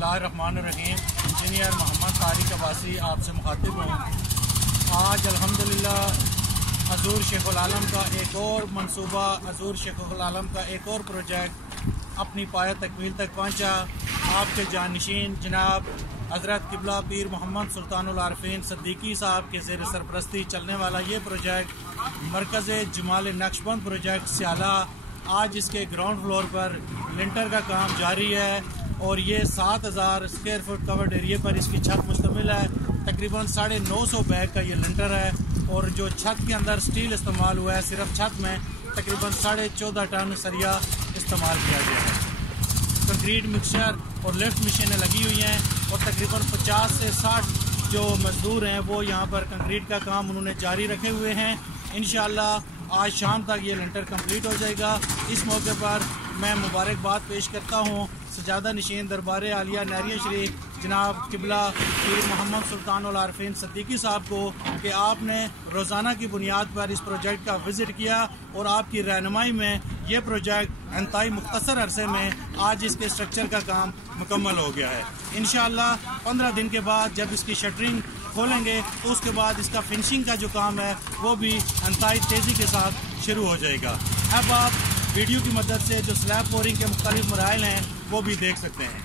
बिस्मिल्लाहिर्रहमानिर्रहीम। इंजीनियर मोहम्मद तारिक अब्बासी आपसे मुखातिब हूँ। आज अल्हम्दुलिल्लाह हजूर शेखुल आलम का एक और मनसूबा, हजूर शेखुल आलम का एक और प्रोजेक्ट अपनी पाया तकमील तक पहुँचा। आपके जानशीन जनाब हज़रत किबला पीर मोहम्मद सुल्तानुल आरिफीन सिद्दीकी साहब के ज़ेर सरपरस्ती चलने वाला ये प्रोजेक्ट मरकज़ जमाल नक्शबंद प्रोजेक्ट स्याला, आज इसके ग्राउंड फ्लोर पर लिंटर का काम जारी है और ये 7000 स्क्वायर फुट कवर्ड एरिया पर इसकी छत मुश्तमिल है। तकरीबन 950 बैग का ये लिंटर है और जो छत के अंदर स्टील इस्तेमाल हुआ है, सिर्फ छत में तकरीबन 14.5 टन सरिया इस्तेमाल किया गया है। कंक्रीट मिक्सचर और लिफ्ट मशीनें लगी हुई हैं और तकरीबन 50 से 60 जो मजदूर हैं वो यहाँ पर कंक्रीट का काम उन्होंने जारी रखे हुए हैं। इंशाअल्लाह आज शाम तक ये लिंटर कंप्लीट हो जाएगा। इस मौके पर मैं मुबारकबाद पेश करता हूँ सजादा नशीन दरबार आलिया नहरिया शरीफ जनाब किबला पीर मोहम्मद सुल्तानुल आरिफीन सिद्दीकी साहब को कि आपने रोज़ाना की बुनियाद पर इस प्रोजेक्ट का विज़िट किया और आपकी रहनुमाई में ये प्रोजेक्ट इंतहाई मुख्तसर अरसे में आज इसके स्ट्रक्चर का काम मुकम्मल हो गया है। इंशाअल्लाह 15 दिन के बाद जब इसकी शटरिंग खोलेंगे तो उसके बाद इसका फिनिशिंग का जो काम है वो भी इंतहाई तेज़ी के साथ शुरू हो जाएगा। अब आप वीडियो की मदद से जो स्लैब पोरिंग के मुख्तलिफ मराइल हैं वो भी देख सकते हैं।